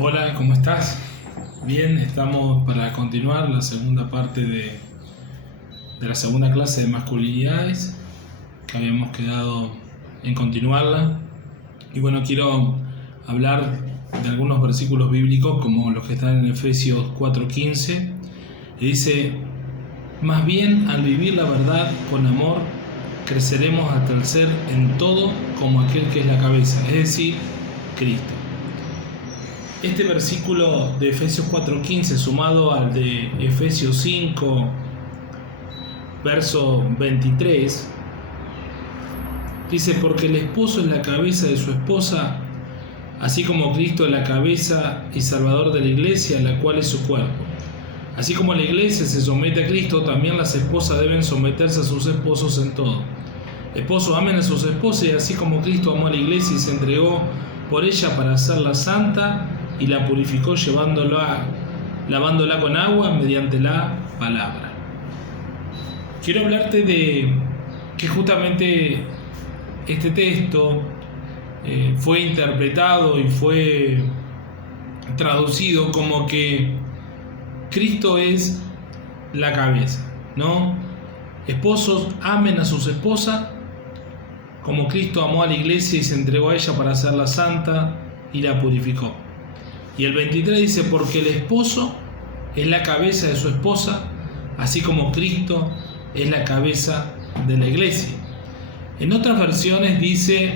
Hola, ¿cómo estás? Bien, estamos para continuar la segunda parte de la segunda clase de masculinidades, que habíamos quedado en continuarla. Y bueno, quiero hablar de algunos versículos bíblicos como los que están en Efesios 4:15, y dice: más bien, al vivir la verdad con amor, creceremos hasta el ser en todo como aquel que es la cabeza, es decir, Cristo. Este versículo de Efesios 4:15 sumado al de Efesios 5, verso 23, dice: porque el esposo es la cabeza de su esposa, así como Cristo es la cabeza y salvador de la iglesia, la cual es su cuerpo. Así como la iglesia se somete a Cristo, también las esposas deben someterse a sus esposos en todo. Esposos, amen a sus esposas, y así como Cristo amó a la iglesia y se entregó por ella para hacerla santa y la purificó lavándola con agua mediante la palabra. Quiero hablarte de que justamente este texto fue interpretado y fue traducido como que Cristo es la cabeza, ¿no? Esposos, amen a sus esposas como Cristo amó a la iglesia y se entregó a ella para hacerla santa y la purificó. Y el 23 dice: porque el esposo es la cabeza de su esposa, así como Cristo es la cabeza de la iglesia. En otras versiones dice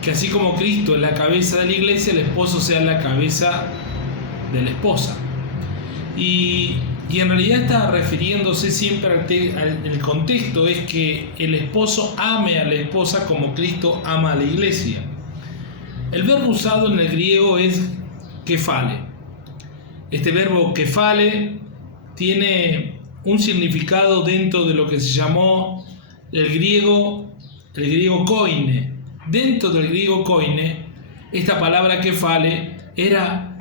que así como Cristo es la cabeza de la iglesia, el esposo sea la cabeza de la esposa. Y en realidad está refiriéndose siempre el contexto es que el esposo ame a la esposa como Cristo ama a la iglesia. El verbo usado en el griego es kefale. Este verbo kefale tiene un significado dentro de lo que se llamó el griego koine. Dentro del griego koine, esta palabra kefale era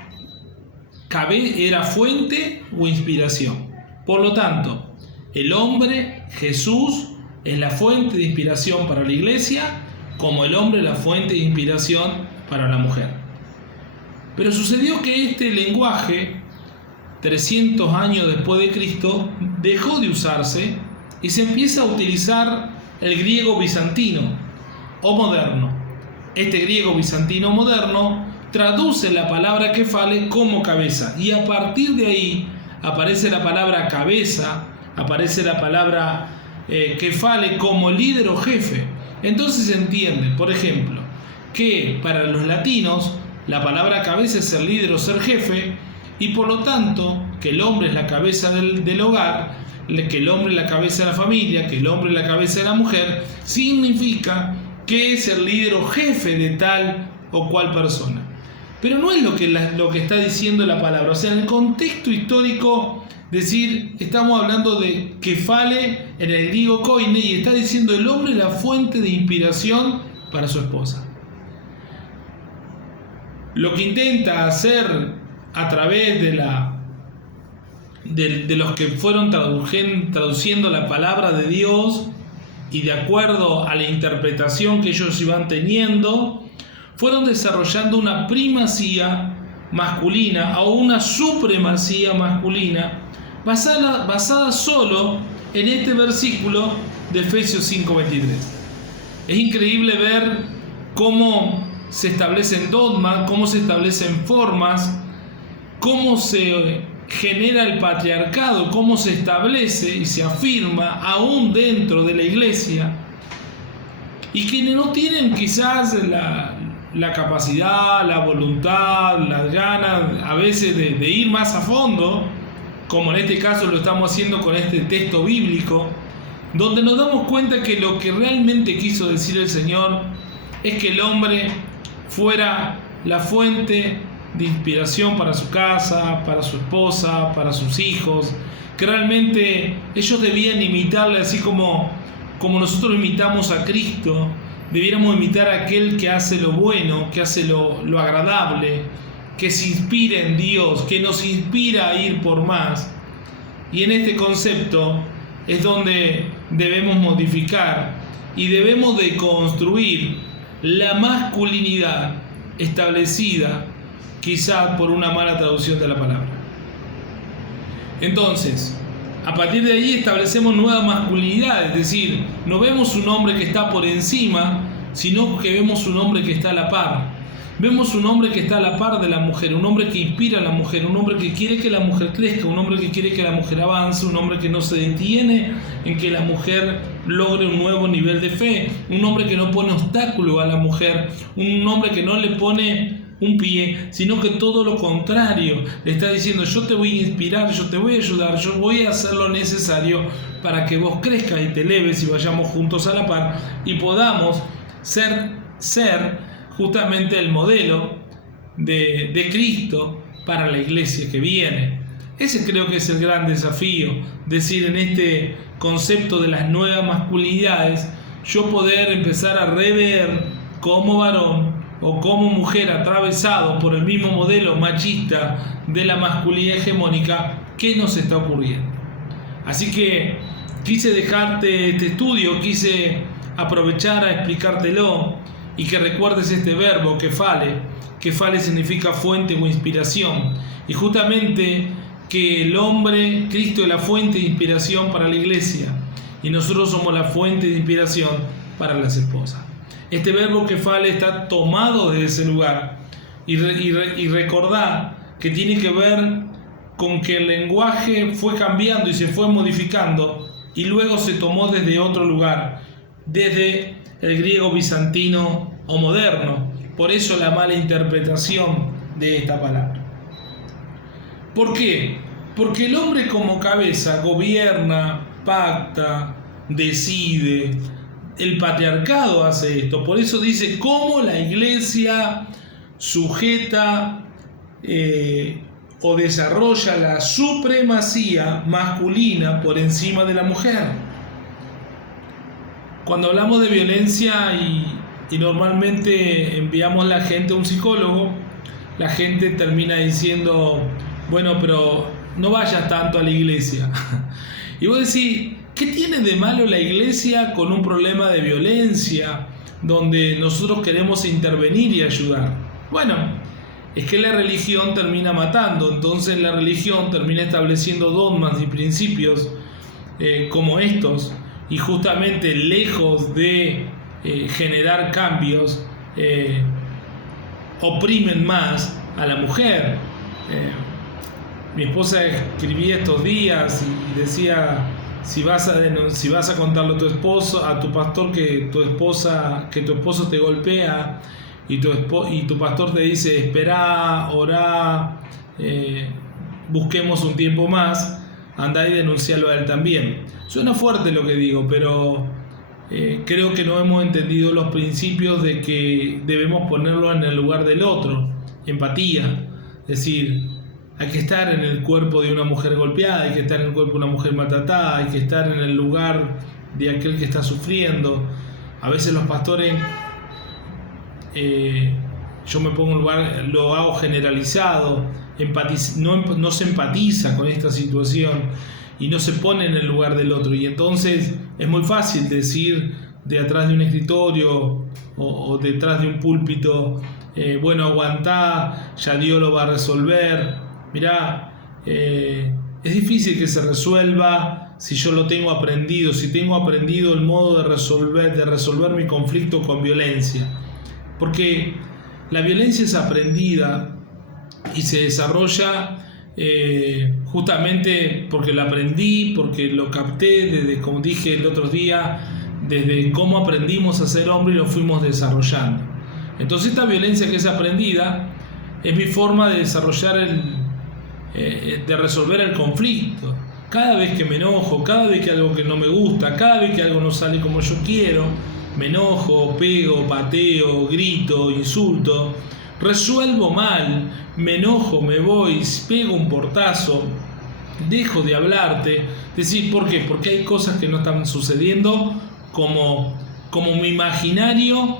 fuente o inspiración. Por lo tanto, el hombre, Jesús, es la fuente de inspiración para la iglesia, como el hombre es la fuente de inspiración para la mujer. Pero sucedió que este lenguaje, 300 años después de Cristo, dejó de usarse y se empieza a utilizar el griego bizantino o moderno. Este griego bizantino moderno traduce la palabra kefale como cabeza, y a partir de ahí aparece la palabra cabeza, aparece la palabra kefale como líder o jefe. Entonces se entiende, por ejemplo, que para los latinos la palabra cabeza es ser líder o ser jefe, y por lo tanto que el hombre es la cabeza del hogar, que el hombre es la cabeza de la familia, que el hombre es la cabeza de la mujer, significa que es el líder o jefe de tal o cual persona. Pero no es lo que está diciendo la palabra. O sea, en el contexto histórico, estamos hablando de kefale en el griego koine, y está diciendo el hombre es la fuente de inspiración para su esposa. Lo que intenta hacer a través de los que fueron traduciendo la palabra de Dios, y de acuerdo a la interpretación que ellos iban teniendo, fueron desarrollando una primacía masculina o una supremacía masculina basada solo en este versículo de Efesios 5:23. Es increíble ver cómo se establecen dogmas, cómo se establecen formas, cómo se genera el patriarcado, cómo se establece y se afirma aún dentro de la iglesia, y quienes no tienen quizás la capacidad, la voluntad, las ganas a veces de ir más a fondo, como en este caso lo estamos haciendo con este texto bíblico, donde nos damos cuenta que lo que realmente quiso decir el Señor es que el hombre fuera la fuente de inspiración para su casa, para su esposa, para sus hijos, que realmente ellos debían imitarle, así como nosotros imitamos a Cristo. Debiéramos imitar a aquel que hace lo bueno, que hace lo agradable, que se inspira en Dios, que nos inspira a ir por más. Y en este concepto es donde debemos modificar y debemos de construir la masculinidad establecida quizá por una mala traducción de la palabra. Entonces, a partir de ahí establecemos nueva masculinidad, es decir, no vemos un hombre que está por encima, sino que vemos un hombre que está a la par. Vemos un hombre que está a la par de la mujer, un hombre que inspira a la mujer, un hombre que quiere que la mujer crezca, un hombre que quiere que la mujer avance, un hombre que no se detiene en que la mujer logre un nuevo nivel de fe, un hombre que no pone obstáculo a la mujer, un hombre que no le pone un pie, sino que todo lo contrario, le está diciendo: yo te voy a inspirar, yo te voy a ayudar, yo voy a hacer lo necesario para que vos crezcas y te eleves y vayamos juntos a la par y podamos ser justamente el modelo de Cristo para la iglesia que viene. Ese creo que es el gran desafío, decir, en este concepto de las nuevas masculinidades, yo poder empezar a rever como varón o como mujer atravesado por el mismo modelo machista de la masculinidad hegemónica, ¿qué nos está ocurriendo? Así que quise dejarte este estudio, quise aprovechar a explicártelo y que recuerdes este verbo que fale significa fuente o inspiración, y justamente que el hombre, Cristo, es la fuente de inspiración para la iglesia y nosotros somos la fuente de inspiración para las esposas. Este verbo que fale está tomado de ese lugar y recordá que tiene que ver con que el lenguaje fue cambiando y se fue modificando y luego se tomó desde otro lugar, desde el griego bizantino o moderno. Por eso la mala interpretación de esta palabra. ¿Por qué? Porque el hombre como cabeza gobierna, pacta, decide. El patriarcado hace esto. Por eso dice cómo la iglesia sujeta o desarrolla la supremacía masculina por encima de la mujer. Cuando hablamos de violencia y normalmente enviamos a la gente a un psicólogo, la gente termina diciendo: bueno, pero no vayas tanto a la iglesia. Y vos decís: ¿qué tiene de malo la iglesia con un problema de violencia donde nosotros queremos intervenir y ayudar? Bueno, es que la religión termina matando, entonces la religión termina estableciendo dogmas y principios como estos, y justamente lejos de generar cambios, oprimen más a la mujer. Mi esposa escribía estos días y decía: si vas a contarle a tu pastor que tu esposo te golpea y tu pastor te dice: esperá, orá, busquemos un tiempo más, andá y denuncialo a él también. Suena fuerte lo que digo, pero creo que no hemos entendido los principios de que debemos ponerlo en el lugar del otro. Empatía, es decir, hay que estar en el cuerpo de una mujer golpeada, hay que estar en el cuerpo de una mujer maltratada, hay que estar en el lugar de aquel que está sufriendo. A veces los pastores, yo me pongo en lugar, lo hago generalizado, no se empatiza con esta situación y no se pone en el lugar del otro, y entonces es muy fácil decir de atrás de un escritorio o detrás de un púlpito: bueno, aguantá, ya Dios lo va a resolver. Mirá, es difícil que se resuelva si yo lo tengo aprendido, si tengo aprendido el modo de resolver mi conflicto con violencia, porque la violencia es aprendida y se desarrolla justamente porque lo aprendí, porque lo capté desde, como dije el otro día, desde cómo aprendimos a ser hombre y lo fuimos desarrollando. Entonces esta violencia que es aprendida es mi forma de desarrollar de resolver el conflicto. Cada vez que me enojo, cada vez que algo que no me gusta, cada vez que algo no sale como yo quiero, me enojo, pego, pateo, grito, insulto, resuelvo mal, me enojo, me voy, pego un portazo, dejo de hablarte. Decir, ¿por qué? Porque hay cosas que no están sucediendo como mi imaginario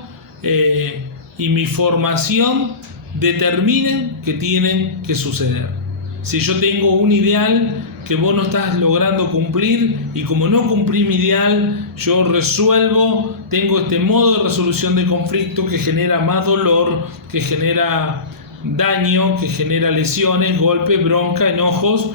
y mi formación determinen que tienen que suceder. Si yo tengo un ideal que vos no estás logrando cumplir, y como no cumplí mi ideal, yo tengo este modo de resolución de conflicto que genera más dolor, que genera daño que genera lesiones, golpes, bronca, enojos,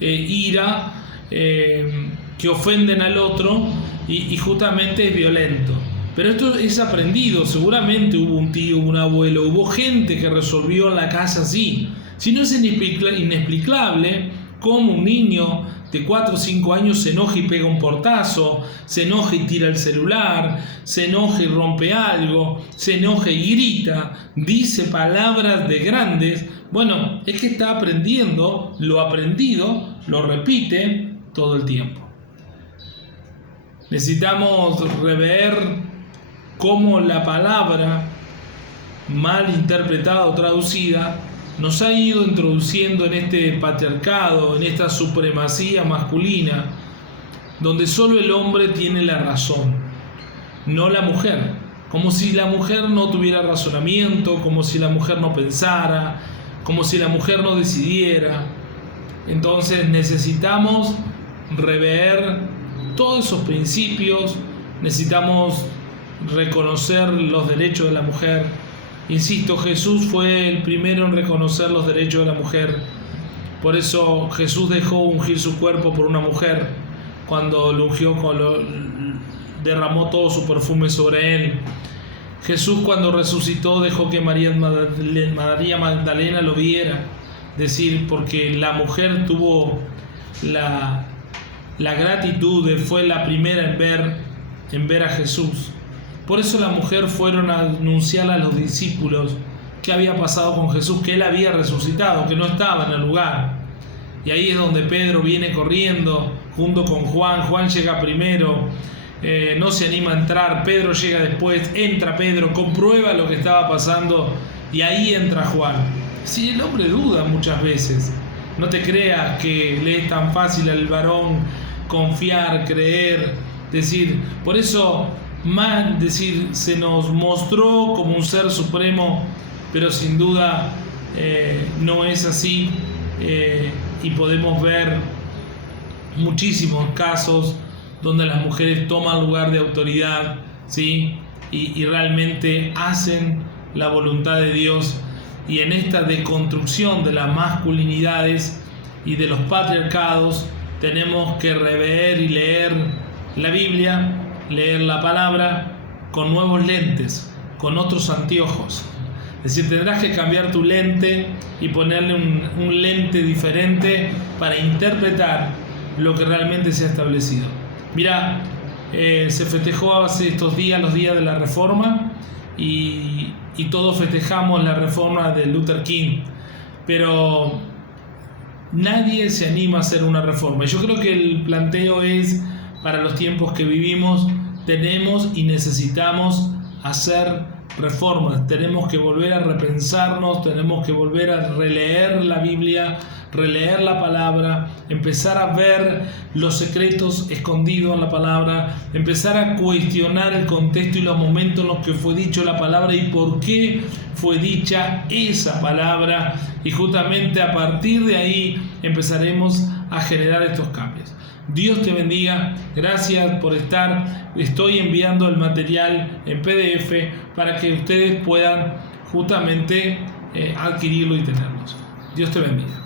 ira, que ofenden al otro y justamente es violento. Pero esto es aprendido, seguramente hubo un tío, un abuelo, hubo gente que resolvió en la casa así. Si no, es inexplicable cómo un niño de 4 o 5 años se enoja y pega un portazo, se enoja y tira el celular, se enoja y rompe algo, se enoja y grita, dice palabras de grandes. Bueno, es que está aprendiendo, lo aprendido, lo repite todo el tiempo. Necesitamos rever cómo la palabra mal interpretada o traducida nos ha ido introduciendo en este patriarcado, en esta supremacía masculina, donde solo el hombre tiene la razón, no la mujer. Como si la mujer no tuviera razonamiento, como si la mujer no pensara, como si la mujer no decidiera. Entonces necesitamos rever todos esos principios, necesitamos reconocer los derechos de la mujer. Insisto, Jesús fue el primero en reconocer los derechos de la mujer. Por eso Jesús dejó ungir su cuerpo por una mujer. Cuando lo ungió, derramó todo su perfume sobre él. Jesús, cuando resucitó, dejó que María Magdalena lo viera. Decir, porque la mujer tuvo la gratitud, fue la primera en ver a Jesús. Por eso las mujeres fueron a anunciarle a los discípulos qué había pasado con Jesús, que él había resucitado, que no estaba en el lugar. Y ahí es donde Pedro viene corriendo junto con Juan. Juan llega primero, no se anima a entrar, Pedro llega después, entra Pedro, comprueba lo que estaba pasando y ahí entra Juan. Si el hombre duda muchas veces, no te creas que le es tan fácil al varón confiar, creer, decir. Por eso se nos mostró como un ser supremo, pero sin duda no es así, y podemos ver muchísimos casos donde las mujeres toman lugar de autoridad, ¿sí? y realmente hacen la voluntad de Dios. Y en esta deconstrucción de las masculinidades y de los patriarcados tenemos que rever y leer la Biblia, leer la palabra con nuevos lentes, con otros anteojos. Es decir, tendrás que cambiar tu lente y ponerle un lente diferente para interpretar lo que realmente se ha establecido. Mira, se festejó hace estos días los días de la Reforma y todos festejamos la reforma de Luther King, pero nadie se anima a hacer una reforma. Yo creo que el planteo es, para los tiempos que vivimos, tenemos y necesitamos hacer reformas, tenemos que volver a repensarnos, tenemos que volver a releer la Biblia, releer la palabra, empezar a ver los secretos escondidos en la palabra, empezar a cuestionar el contexto y los momentos en los que fue dicho la palabra y por qué fue dicha esa palabra, y justamente a partir de ahí empezaremos a generar estos cambios. Dios te bendiga, gracias por estar. Estoy enviando el material en PDF para que ustedes puedan justamente adquirirlo y tenerlos. Dios te bendiga.